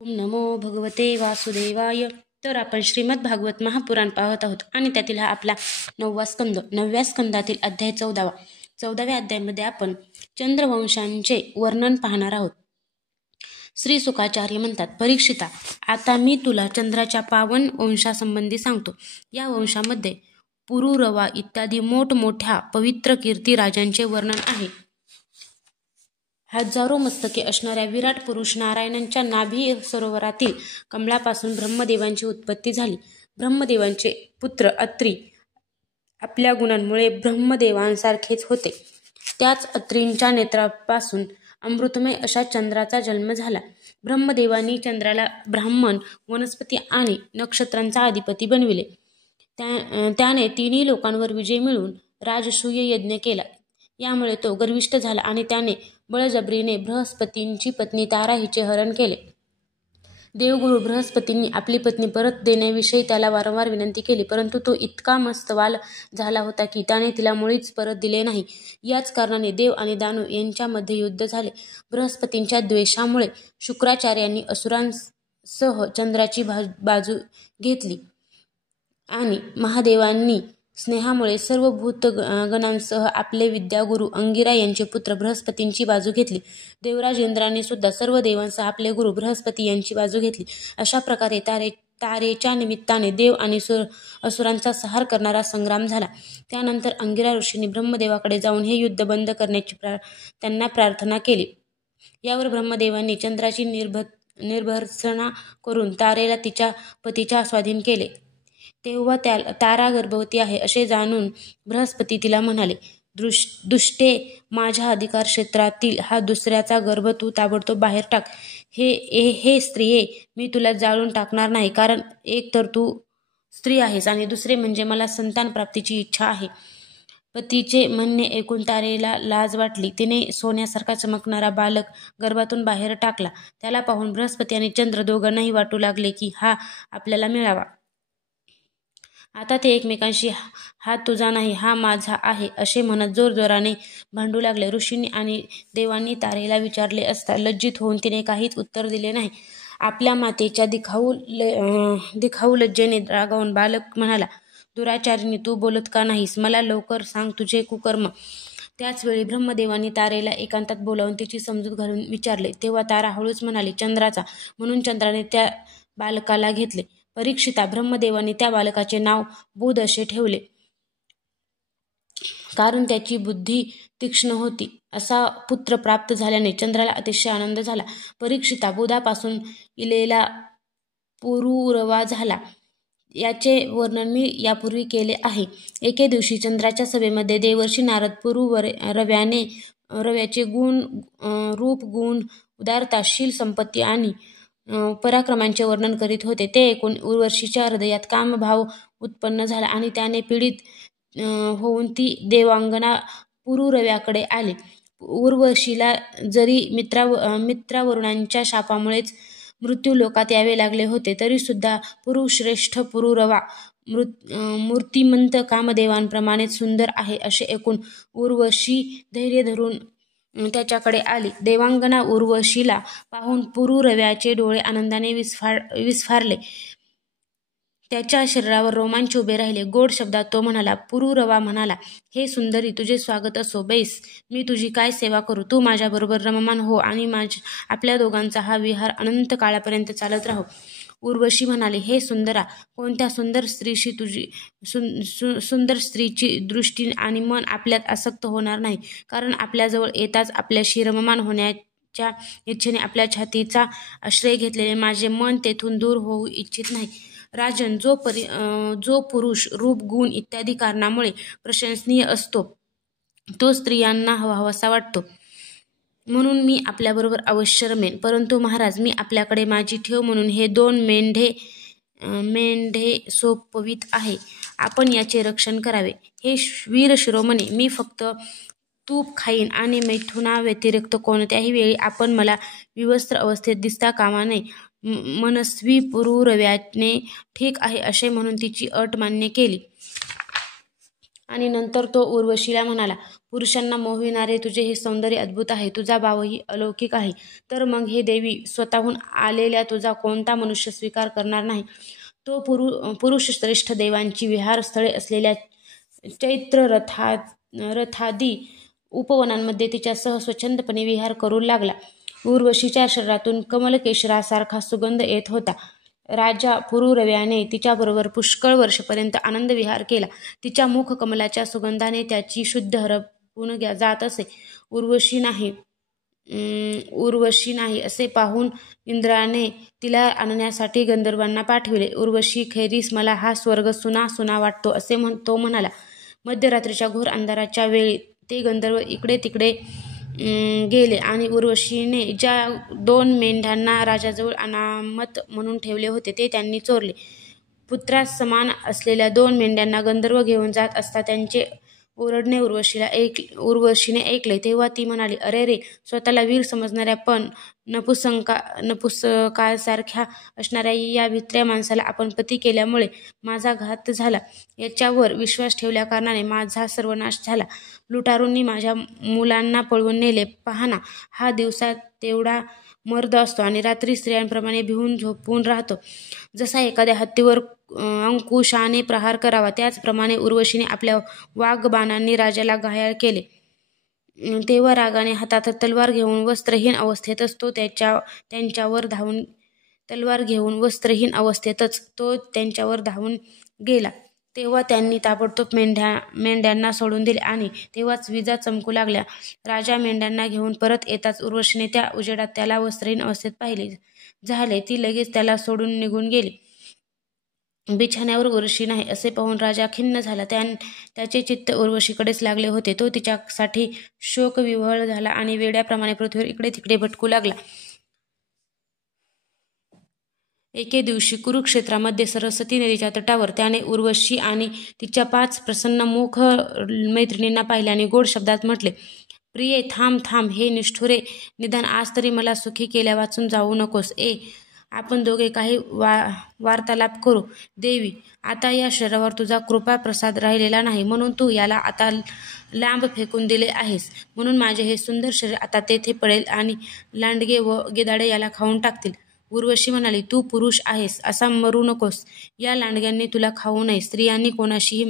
ओम नमो भगवते वासुदेवाय. तर आपण श्रीमद भागवत महापुराण पाहत आहोत आणि त्यातील हा आपला 9वा स्कंद. 9व्या स्कंदातील अध्याय 14वा. 14व्या अध्यायामध्ये आपण चंद्रवंशांचे वर्णन पाहणार आहोत. श्री सुखाचार्य म्हणतात, परीक्षिता, आता मी तुला चंद्राच्या पावन वंशासंबंधी सांगतो. या वंशामध्ये पुरुरवा इत्यादी मोठमोठ्या पवित्र कीर्ती राजांचे वर्णन आहे. हजारो मस्तके असणाऱ्या विराट पुरुष नारायणांच्या नाभी सरोवरातील कमळापासून ब्रह्मदेवांची उत्पत्ती झाली. ब्रह्मदेवांचे पुत्र अत्री आपल्या गुणांमुळे ब्रह्मदेवांसारखेच होते. त्याच अत्रींच्या नेत्रापासून अमृतमय अशा चंद्राचा जन्म झाला. ब्रह्मदेवांनी चंद्राला ब्राह्मण, वनस्पती आणि नक्षत्रांचा अधिपती बनविले. त्याने तिन्ही लोकांवर विजय मिळवून राजसूय यज्ञ केला. यामुळे तो गर्विष्ठ झाला आणि त्याने बळजबरीने बृहस्पतींची पत्नी तारा हिचे हरण केले. देवगुरु बृहस्पतींनी आपली पत्नी परत देण्याविषयी त्याला वारंवार विनंती केली, परंतु तो इतका मस्तवाल झाला होता की त्याने तिला मुळीच परत दिले नाही. याच कारणाने देव आणि दानव यांच्यामध्ये युद्ध झाले. बृहस्पतींच्या द्वेषामुळे शुक्राचार्यांनी असुरांसह चंद्राची बाजू घेतली आणि महादेवांनी स्नेहामुळे सर्व भूतगणांसह आपले विद्यागुरु अंगिरा यांचे पुत्र बृहस्पतींची बाजू घेतली. देवराज इंद्राने सुद्धा सर्व देवांसह आपले गुरु बृहस्पती यांची बाजू घेतली. अशा प्रकारे तारेच्या निमित्ताने देव आणि असुरांचा संहार करणारा संग्राम झाला. त्यानंतर अंगिरा ऋषींनी ब्रह्मदेवाकडे जाऊन हे युद्ध बंद करण्याची त्यांना प्रार्थना केली. यावर ब्रह्मदेवांनी चंद्राची निर्भर्त्सना करून तारेला तिच्या पतीच्या स्वाधीन केले. तेव्हा तारा गर्भवती आहे असे जाणून बृहस्पती तिला म्हणाले, दुष्टे, माझ्या अधिकार क्षेत्रातील हा दुसऱ्याचा गर्भ तू ताबडतोब बाहेर टाक. हे स्त्रिये, मी तुला जाळून टाकणार नाही, कारण एक तर तू स्त्री आहेस आणि दुसरे म्हणजे मला संतान प्राप्तीची इच्छा आहे. पतीचे म्हणणे ऐकून तारेला लाज वाटली. तिने सोन्यासारखा चमकणारा बालक गर्भातून बाहेर टाकला. त्याला पाहून बृहस्पती आणि चंद्र दोघांनाही वाटू लागले की हा आपल्याला मिळावा. आता ते एकमेकांशी हा तुझा नाही, हा माझा आहे असे म्हणत जोरजोराने भांडू लागले. ऋषींनी आणि देवांनी तारेला विचारले असता लज्जित होऊन तिने काहीच उत्तर दिले नाही. आपल्या मातेच्या दिखाऊ लज्जेने रागावून बालक म्हणाला, दुराचारिणी, तू बोलत का नाहीस? मला लवकर सांग तुझे कुकर्म. त्याचवेळी ब्रह्मदेवांनी तारेला एकांतात बोलावून तिची समजूत घालून विचारले. तेव्हा तारा हळूच म्हणाली, चंद्राचा. म्हणून चंद्राने त्या बालकाला घेतले. परीक्षिता, ब्रह्मदेवांनी त्या बालकाचे नाव बुध असे ठेवले, कारण त्याची बुद्धी तीक्ष्ण होती. असा पुत्र प्राप्त झाल्याने चंद्राला अतिशय आनंद झाला. परीक्षिता, बुधापासून इलेला पुरुरवा झाला. याचे वर्णन मी यापूर्वी केले आहे. एके दिवशी चंद्राच्या सभेमध्ये देवर्षी नारद रव्याचे रूप, गुण, उदारता, शील, संपत्ती आणि पराक्रमांचे वर्णन करीत होते. ते ऐकून उर्वशीच्या हृदयात कामभाव उत्पन्न झाला आणि त्याने पीडित होऊन ती देवांगना पुरुरव्याकडे आली. उर्वशीला जरी मित्रावरुणांच्या शापामुळेच मृत्यूलोकात यावे लागले होते, तरी सुद्धा पुरुश्रेष्ठ पुरुरवा मूर्तिमंत कामदेवांप्रमाणेच सुंदर आहे असे ऐकून उर्वशी धैर्य धरून त्याच्याकडे आली. देवांगना उर्वशीला पाहून पुरुरव्याचे डोळे आनंदाने विस्फारले. त्याच्या शरीरावर रोमांच उभे राहिले. गोड शब्दात तो म्हणाला. पुरुरवा म्हणाला, हे सुंदरी, तुझे स्वागत असो. बैस, मी तुझी काय सेवा करू? तू माझ्याबरोबर रममाण हो आणि आपल्या दोघांचा हा विहार अनंत काळापर्यंत चालत राहो. उर्वशी म्हणाली, हे सुंदरा, कोणत्या सुंदर स्त्रीची दृष्टी आणि मन आपल्यात आसक्त होणार नाही, कारण आपल्याजवळ येताच आपल्याशी रममाण होण्याच्या इच्छेने आपल्या छातीचा आश्रय घेतलेले माझे मन तेथून दूर होऊ इच्छित नाही. राजन, जो पुरुष रूप, गुण इत्यादी कारणामुळे प्रशंसनीय असतो, तो स्त्रियांना हवाहवासा वाटतो. म्हणून मी आपल्याबरोबर अवश्य रमेन. परंतु महाराज, मी आपल्याकडे माझी ठेव म्हणून हे 2 मेंढे सोपवित आहे. आपण याचे रक्षण करावे. हे वीर शिरोमणी, मी फक्त तूप खाईन आणि मैथुनाव्यतिरिक्त कोणत्याही वेळी आपण मला विवस्त्र अवस्थेत दिसता कामा नये. मनस्वी पुरुरव्याने ठीक आहे असे म्हणून तिची अट मान्य केली आणि नंतर तो उर्वशीला म्हणाला, पुरुषांना मोहविणारे तुझे हे सौंदर्य अद्भुत आहे, तुझा भावही अलौकिक आहे. तर मग हे देवी, स्वतःहून आलेल्या तुझा कोणता मनुष्य स्वीकार करणार नाही? तो पुरुषश्रेष्ठ देवांची विहारस्थळे असलेल्या चैत्र रथादी उपवनांमध्ये तिच्यासह स्वच्छंदपणे विहार करू लागला. उर्वशीच्या शरीरातून कमलकेशरासारखा सुगंध येत होता. राजा पुरुरव्याने तिच्याबरोबर पुष्कळ वर्षपर्यंत आनंद विहार केला. तिच्या मुख कमलाच्या सुगंधाने त्याची शुद्ध हरपून जात असे. उर्वशी नाही असे पाहून इंद्राने तिला आणण्यासाठी गंधर्वांना पाठविले. उर्वशी खेरीस मला हा स्वर्ग सुना सुना वाटतो असे तो म्हणाला. मध्यरात्रीच्या घोर अंधाराच्या वेळी ते गंधर्व इकडे तिकडे गेले आणि उर्वशीने ज्या 2 मेंढ्यांना राजाजवळ अनामत म्हणून ठेवले होते ते त्यांनी चोरले. पुत्रास समान असलेल्या 2 मेंढ्यांना गंधर्व घेऊन जात असता त्यांचे ओरडणे उर्वशीने ऐकले. तेव्हा ती म्हणाली, अरे रे, स्वतःला वीर समजणाऱ्या पण नपुंसकासारख्या असणाऱ्या या भित्र्या माणसाला आपण पती केल्यामुळे माझा घात झाला. याच्यावर विश्वास ठेवल्या कारणाने माझा सर्वनाश झाला. लुटारूंनी माझ्या मुलांना पळवून नेले. पहा ना, हा दिवसा तेवढा मर्द असतो आणि रात्री स्त्रियांप्रमाणे भिवून झोपून राहतो. जसा एखाद्या हत्तीवर अंकुशाने प्रहार करावा त्याचप्रमाणे उर्वशीने आपल्या वाघबाणांनी राजाला घायाळ केले. तेव्हा रागाने हातात तलवार घेऊन वस्त्रहीन अवस्थेतच तो त्यांच्यावर धावून गेला. तेव्हा त्यांनी ताबडतोब मेंढ्यांना सोडून दिले आणि तेव्हाच विजा चमकू लागल्या. राजा मेंढ्यांना घेऊन परत येताच उर्वशीने त्या उजेडात त्याला वस्त्रहीन अवस्थेत पाहिले झाले. ती लगेच त्याला सोडून निघून गेली. बिछाण्यावर उर्वशी नाही असे पाहून राजा खिन्न झाला. त्याचे चित्त उर्वशीकडेच लागले होते. तो तिच्यासाठी शोकविव्हळ झाला आणि वेड्याप्रमाणे पृथ्वीवर इकडे तिकडे भटकू लागला. एके दिवशी कुरुक्षेत्रामध्ये सरस्वती नदीच्या तटावर त्याने उर्वशी आणि तिच्या 5 प्रसन्न मुख मैत्रिणींना पाहिल्याने गोड शब्दात म्हटले, प्रिये, थांब थांब, हे निष्ठुरे, निदान आज तरी मला सुखी केल्या वाचून जाऊ नकोस. आपण दोघे काही वार्तालाप करू. देवी, आता या शरीरावर तुझा कृपा प्रसाद राहिलेला नाही म्हणून तू याला आता लांब फेकून दिले आहेस. म्हणून माझे हे सुंदर शरीर आता तेथे पडेल आणि लांडगे व गिधाडे याला खाऊन टाकतील. उर्वशी म्हणाली, तू पुरुष आहेस, असा मरू नकोस. या लांडग्यांनी तुला खाऊ नये. स्त्रियांची कोणाशीही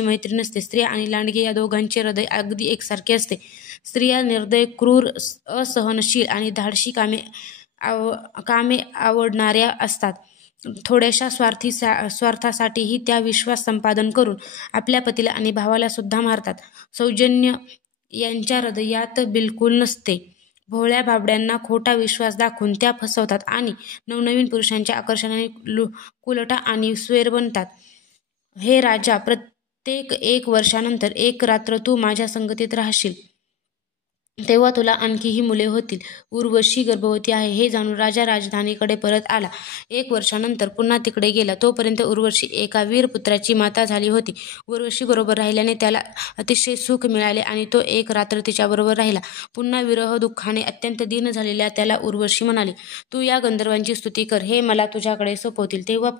मैत्री नसते. स्त्रिया आणि लांडगे या दोघांचे हृदय अगदी एकसारखे असते. स्त्रिया निर्दय, क्रूर, असहनशील आणि धाडशी कामे आवडणाऱ्या असतात. थोड्याशा स्वार्थासाठीही त्या विश्वास संपादन करून आपल्या पतीला आणि भावाला सुद्धा मारतात. सौजन्य यांच्या हृदयात बिलकुल नसते. भोळ्या भाबड्यांना खोटा विश्वास दाखवून त्या फसवतात आणि नवनवीन पुरुषांच्या आकर्षणाने कुलटा आणि स्वेर बनतात. हे राजा, प्रत्येक 1 वर्षानंतर 1 रात्र तू माझ्या संगतीत राहशील. तेव्हा तुला आणखीही मुले होतील. उर्वशी गर्भवती आहे हे जाणून राजा राजधानीकडे परत आला. 1 वर्षानंतर पुन्हा तिकडे गेला. तोपर्यंत उर्वशी एका वीर पुत्राची माता झाली होती. उर्वशी बरोबर राहिल्याने त्याला अतिशय सुख मिळाले आणि तो 1 रात्र तिच्याबरोबर राहिला. पुन्हा विरह दुःखाने अत्यंत दीन झालेल्या त्याला उर्वशी म्हणाली, तू या गंधर्वांची स्तुती कर, हे मला तुझ्याकडे सोपवतील. तेव्हा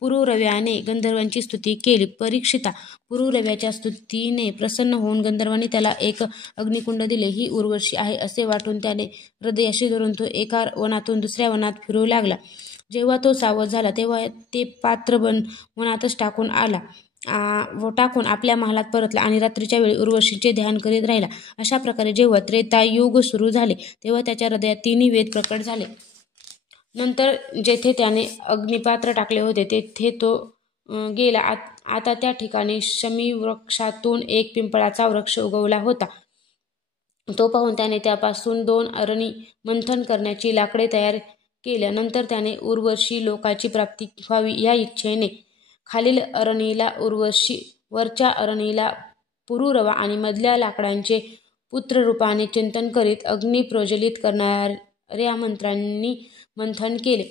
पुरुरव्याने गंधर्वांची स्तुती केली. परीक्षिता, पुरुरव्याच्या स्तुतीने प्रसन्न होऊन गंधर्वांनी त्याला एक अग्निकुंड दिले. ही उर्वशी आहे असे वाटून त्याने हृदयाशी धरून तो एका वनातून दुसऱ्या वनात फिरू लागला. जेव्हा तो सावध झाला तेव्हा ते पात्र वनातच टाकून आपल्या महालात परतला आणि रात्रीच्या वेळी उर्वशीचे ध्यान करीत राहिला. अशा प्रकारे जेव्हा त्रेतायुग सुरू झाले तेव्हा त्याच्या हृदयात 3 वेद प्रकट झाले. नंतर जेथे त्याने अग्निपात्र टाकले होते तेथे तो गेला. आता त्या ठिकाणी शमीवृक्षातून एक पिंपळाचा वृक्ष उगवला होता. तो पाहून त्याने त्यापासून 2 अरणी मंथन करण्याची लाकडे तयार केल्या. नंतर त्याने उर्वशी लोकाची प्राप्ती व्हावी या इच्छेने खालील अरणीला उर्वशी, वरच्या अरणीला पुरुरवा आणि मधल्या लाकडांचे पुत्ररूपाने चिंतन करीत अग्नी प्रज्वलित करणाऱ्या मंत्रांनी मंथन केले.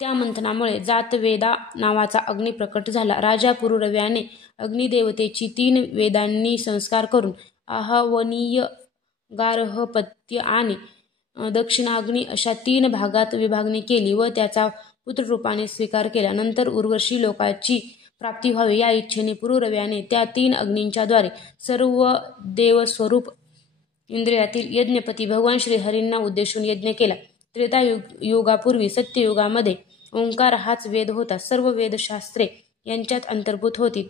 त्या मंथनामुळे जातवेदा नावाचा अग्नी प्रकट झाला. राजा पुरुरव्याने अग्निदेवतेची 3 वेदांनी संस्कार करून आहवनीय, गार्हपत्य आणि दक्षिणाग्नी अशा 3 भागात विभागणी केली व त्याचा पुत्ररूपाने स्वीकार केला. नंतर उर्वशी लोकाची प्राप्ती व्हावी या इच्छेने पुरुरव्याने त्या 3 अग्नींच्या द्वारे सर्व देवस्वरूप इंद्रियातील यज्ञपती भगवान श्रीहरींना उद्देशून यज्ञ केला. त्रेतायुगापूर्वी सत्ययुगामध्ये ओंकार हाच वेद होता. सर्व वेदशास्त्रे यांच्यात अंतर्भूत होती.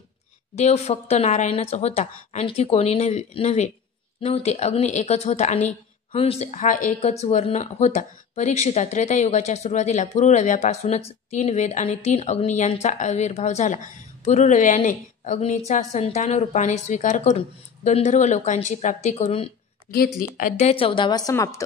देव फक्त नारायणच होता, आणखी कोणी नव्हते. अग्नी एकच होता आणि हंस हा एकच वर्ण होता. परीक्षिता, त्रेतायुगाच्या सुरुवातीला पुरुरव्यापासूनच 3 वेद आणि 3 अग्नी यांचा आविर्भाव झाला. पुरुरव्याने अग्नीचा संतान रूपाने स्वीकार करून गंधर्व लोकांची प्राप्ती करून घेतली. अध्याय 14 समाप्त.